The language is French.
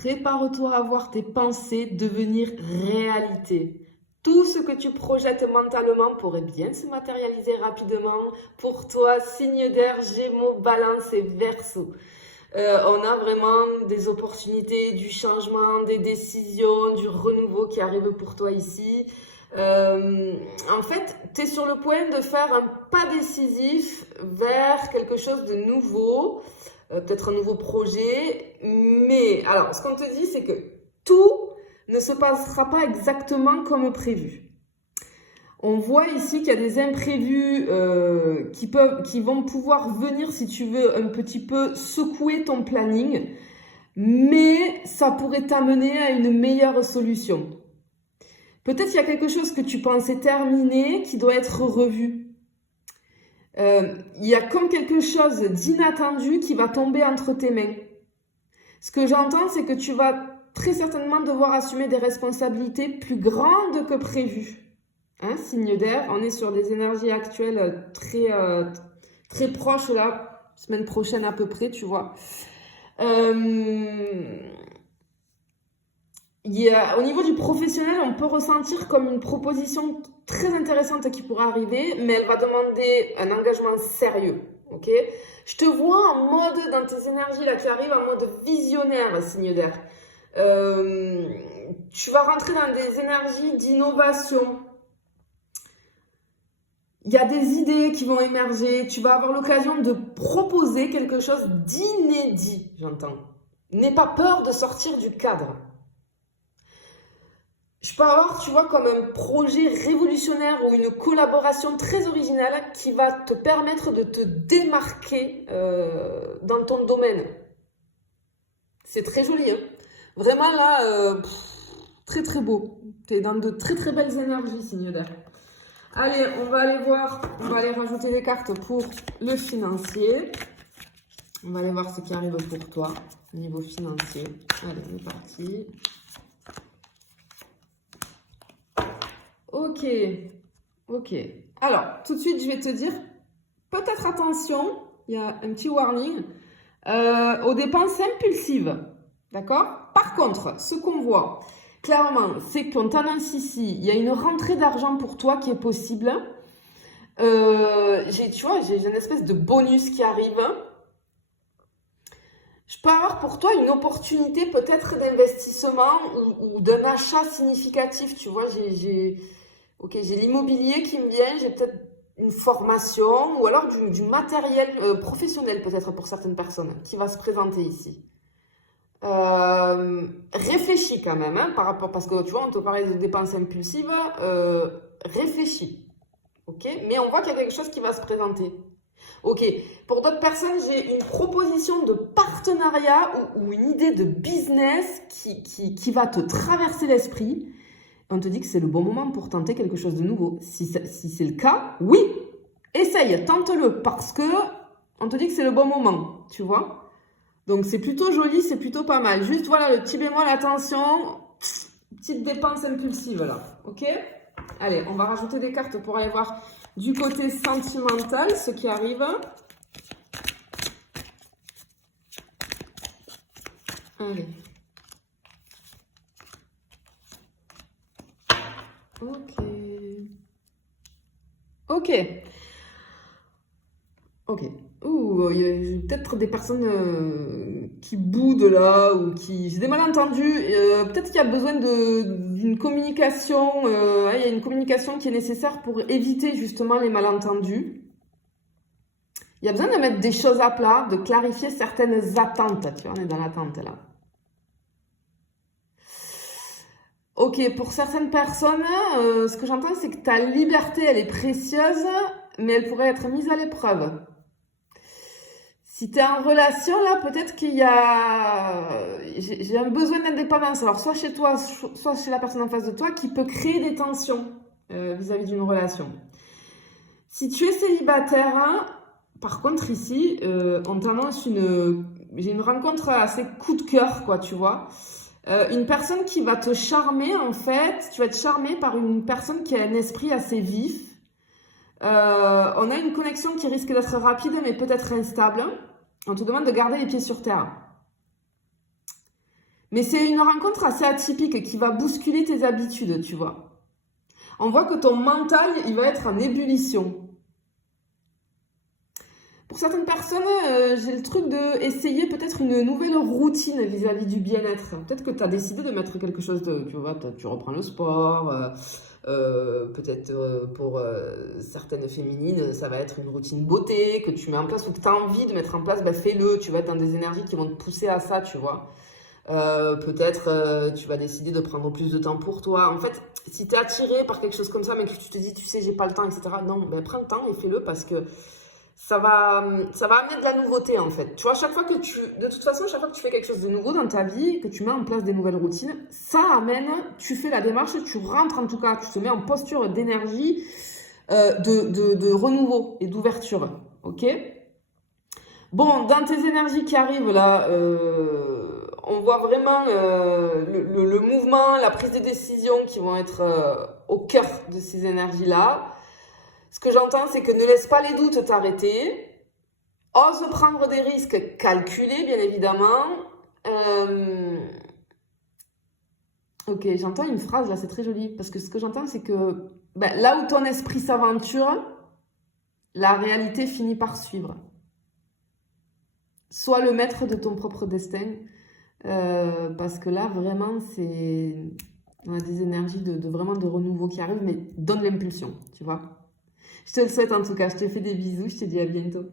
Prépare-toi à voir tes pensées devenir réalité. Tout ce que tu projettes mentalement pourrait bien se matérialiser rapidement pour toi, signe d'air, Gémeaux, Balance et Verseau. On a vraiment des opportunités, du changement, des décisions, du renouveau qui arrive pour toi ici. En fait, tu es sur le point de faire un pas décisif vers quelque chose de nouveau, peut-être un nouveau projet. Mais alors, ce qu'on te dit, c'est que tout ne se passera pas exactement comme prévu. On voit ici qu'il y a des imprévus qui vont pouvoir venir, si tu veux, un petit peu secouer ton planning, mais ça pourrait t'amener à une meilleure solution. Peut-être qu'il y a quelque chose que tu pensais terminer qui doit être revu. Il y a comme quelque chose d'inattendu qui va tomber entre tes mains. Ce que j'entends, c'est que tu vas très certainement devoir assumer des responsabilités plus grandes que prévues. Hein, signe d'air, on est sur des énergies actuelles très proches là, semaine prochaine à peu près, tu vois. Au niveau du professionnel, on peut ressentir comme une proposition très intéressante qui pourrait arriver, mais elle va demander un engagement sérieux. Ok ? Je te vois en mode, dans tes énergies là qui arrivent, en mode visionnaire, signe d'air. Tu vas rentrer dans des énergies d'innovation. Il y a des idées qui vont émerger. Tu vas avoir l'occasion de proposer quelque chose d'inédit, j'entends. N'aie pas peur de sortir du cadre. Je peux avoir, tu vois, comme un projet révolutionnaire ou une collaboration très originale qui va te permettre de te démarquer dans ton domaine. C'est très joli, hein. Vraiment là, très très beau. Tu es dans de très très belles énergies, signe d'air. Allez, on va aller voir, on va aller rajouter des cartes pour le financier. On va aller voir ce qui arrive pour toi au niveau financier. Allez, on est parti. Ok. Alors, tout de suite, je vais te dire, peut-être attention, il y a un petit warning, aux dépenses impulsives. D'accord ? Par contre, ce qu'on voit, clairement, c'est qu'on t'annonce ici, il y a une rentrée d'argent pour toi qui est possible. J'ai une espèce de bonus qui arrive. Je peux avoir pour toi une opportunité peut-être d'investissement ou d'un achat significatif. Tu vois, j'ai l'immobilier qui me vient, j'ai peut-être une formation ou alors du matériel professionnel peut-être pour certaines personnes qui va se présenter ici. Réfléchis quand même, hein, par rapport, parce que tu vois, on te parlait de dépenses impulsives, réfléchis, ok? Mais on voit qu'il y a quelque chose qui va se présenter. Ok, pour d'autres personnes, j'ai une proposition de partenariat ou une idée de business qui va te traverser l'esprit. On te dit que c'est le bon moment pour tenter quelque chose de nouveau. Si c'est le cas, oui, essaye, tente-le, parce que on te dit que c'est le bon moment, tu vois. Donc, c'est plutôt joli, c'est plutôt pas mal. Juste, voilà, le petit bémol, attention, petite dépense impulsive, là. Ok ? Allez, on va rajouter des cartes pour aller voir du côté sentimental, ce qui arrive. Allez. Ok. Ouh, il y a peut-être des personnes qui boudent là, ou qui... J'ai des malentendus. Peut-être qu'il y a besoin d'une communication. Il y a une communication qui est nécessaire pour éviter justement les malentendus. Il y a besoin de mettre des choses à plat, de clarifier certaines attentes. Tu vois, on est dans l'attente là. Ok, pour certaines personnes, ce que j'entends, c'est que ta liberté, elle est précieuse, mais elle pourrait être mise à l'épreuve. Si tu es en relation, là, peut-être qu'il y a... J'ai un besoin d'indépendance. Alors, soit chez toi, soit chez la personne en face de toi, qui peut créer des tensions vis-à-vis d'une relation. Si tu es célibataire, hein, par contre, ici, on t'annonce j'ai une rencontre assez coup de cœur, quoi, tu vois. Une personne qui va te charmer, en fait. Tu vas être charmé par une personne qui a un esprit assez vif. On a une connexion qui risque d'être rapide, mais peut-être instable. On te demande de garder les pieds sur terre. Mais c'est une rencontre assez atypique qui va bousculer tes habitudes, tu vois. On voit que ton mental, il va être en ébullition. Pour certaines personnes, j'ai le truc d'essayer peut-être une nouvelle routine vis-à-vis du bien-être. Peut-être que tu as décidé de mettre quelque chose de... Tu vois, tu reprends le sport. Peut-être pour certaines féminines, ça va être une routine beauté que tu mets en place ou que tu as envie de mettre en place, bah fais-le. Tu vas être dans des énergies qui vont te pousser à ça, tu vois. Peut-être tu vas décider de prendre plus de temps pour toi. En fait, si tu es attiré par quelque chose comme ça, mais que tu te dis, tu sais, j'ai pas le temps, etc. Non, ben prends le temps et fais-le parce que ça va amener de la nouveauté en fait. Tu vois, de toute façon, chaque fois que tu fais quelque chose de nouveau dans ta vie, que tu mets en place des nouvelles routines, ça amène, tu fais la démarche, tu rentres en tout cas, tu te mets en posture d'énergie, de renouveau et d'ouverture. Ok? Bon, dans tes énergies qui arrivent là, on voit vraiment le mouvement, la prise de décision qui vont être au cœur de ces énergies-là. Ce que j'entends, c'est que ne laisse pas les doutes t'arrêter. Ose prendre des risques calculés, bien évidemment. Ok, j'entends une phrase là, c'est très joli. Parce que ce que j'entends, c'est que là où ton esprit s'aventure, la réalité finit par suivre. Sois le maître de ton propre destin. Parce que là, vraiment, on a des énergies vraiment de renouveau qui arrivent, mais donne l'impulsion, tu vois. Je te le souhaite en tout cas, je te fais des bisous, je te dis à bientôt.